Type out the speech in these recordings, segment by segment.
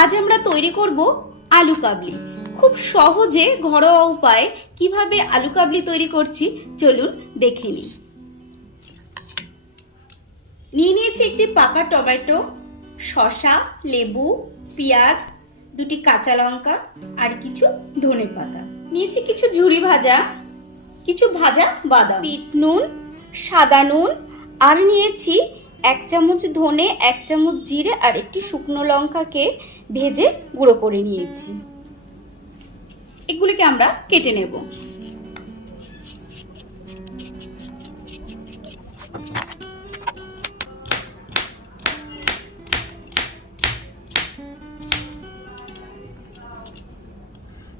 আজ আমরা তৈরি করব আলু কাবলি। খুব সহজে ঘরোয়া উপায়ে কীভাবে আলু কাবলি তৈরি করছি চলুন দেখে নিই। নিয়ে নিয়েছি একটি পাকা টমেটো, শসা, লেবু, পেঁয়াজ, দুটি কাঁচা লঙ্কা আর কিছু ধনে পাতা। নিয়েছি কিছু ঝুরি ভাজা, কিছু ভাজা বাদাম। বিট নুন, সাদা নুন আর নিয়েছি এক চামচ ধনে, এক চামচ জিরে আর একটি শুকনো লঙ্কাকে ভেজে গুঁড়ো করে নিয়েছি। এগুলিকে আমরা কেটে নেব।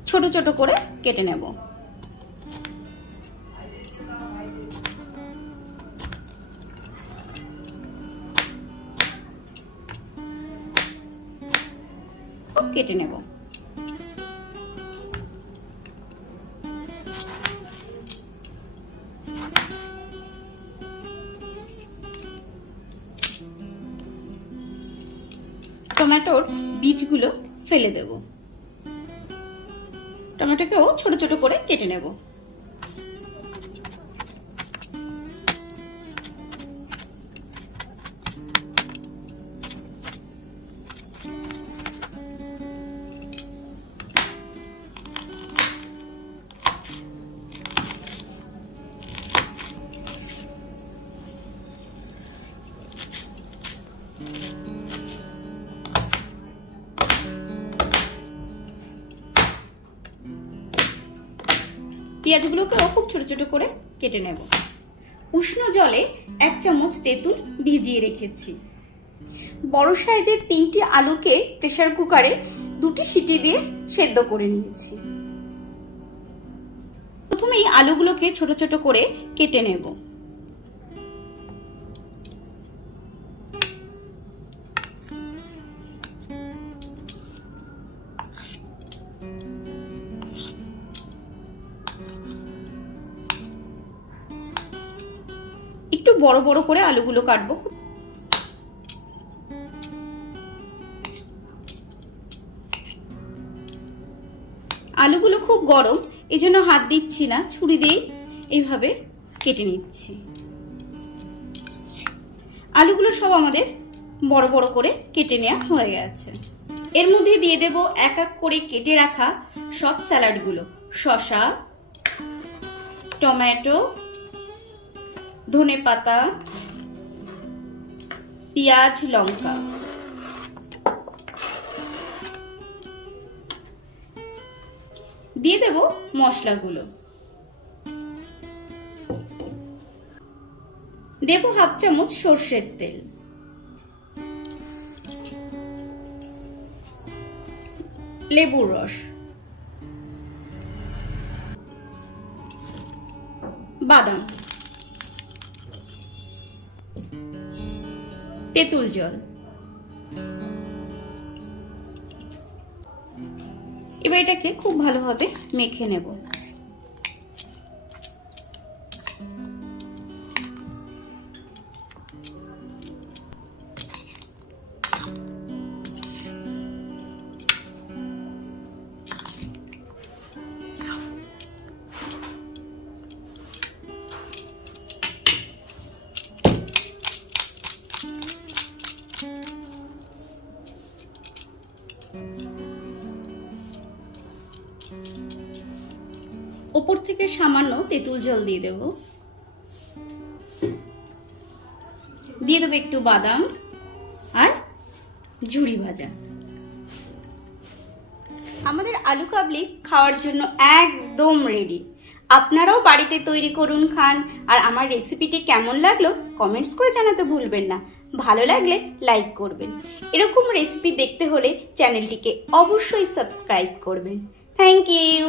ছোট ছোট করে কেটে নেব। কেটে নেব। টমেটোর বীজগুলো ফেলে দেব। টমেটোকেও ছোট ছোট করে কেটে নেব। পেঁয়াজগুলোকেও খুব ছোট ছোট করে কেটে নেব। উষ্ণ জলে এক চামচ তেঁতুল ভিজিয়ে রেখেছি। বড় সাইজের তিনটি আলুকে প্রেশার কুকারে দুটি সিটি দিয়ে সেদ্ধ করে নিয়েছি। প্রথমেই আলুগুলোকে ছোট ছোট করে কেটে নেব। বড় বড় করে আলুগুলো কাটবো। আলুগুলো খুব গরম এই জন্য হাত দিচ্ছি না, ছুরি দিয়েই এইভাবে কেটে নিচ্ছি। আলুগুলো সব আমাদের বড় বড় করে কেটে নেওয়া হয়ে গেছে। এর মধ্যে দিয়ে দেব এক এক করে কেটে রাখা সব স্যালাডগুলো। শসা, টমেটো ধনে পাতা, পেঁয়াজ, লঙ্কা। দিয়ে দেব মশলাগুলো। দেব হাফ চামচ সর্ষের তেল। লেবুর রস। বাদাম। তেঁতুল জল। এবার এটাকে খুব ভালোভাবে মেখে নেব। ওপর থেকে সামান্য তেঁতুল জল দিয়ে দেব। দিয়ে দেবো একটু বাদাম আর ঝুড়ি ভাজা। আমাদের আলু কাবলি খাওয়ার জন্য একদম রেডি আপনারাও বাড়িতে তৈরি করুন খান। আর আমার রেসিপিটি কেমন লাগল কমেন্টস করে জানাতে ভুলবেন না। ভালো লাগলে লাইক করবেন। এরকম রেসিপি দেখতে হলে চ্যানেলটিকে অবশ্যই সাবস্ক্রাইব করবেন। Thank you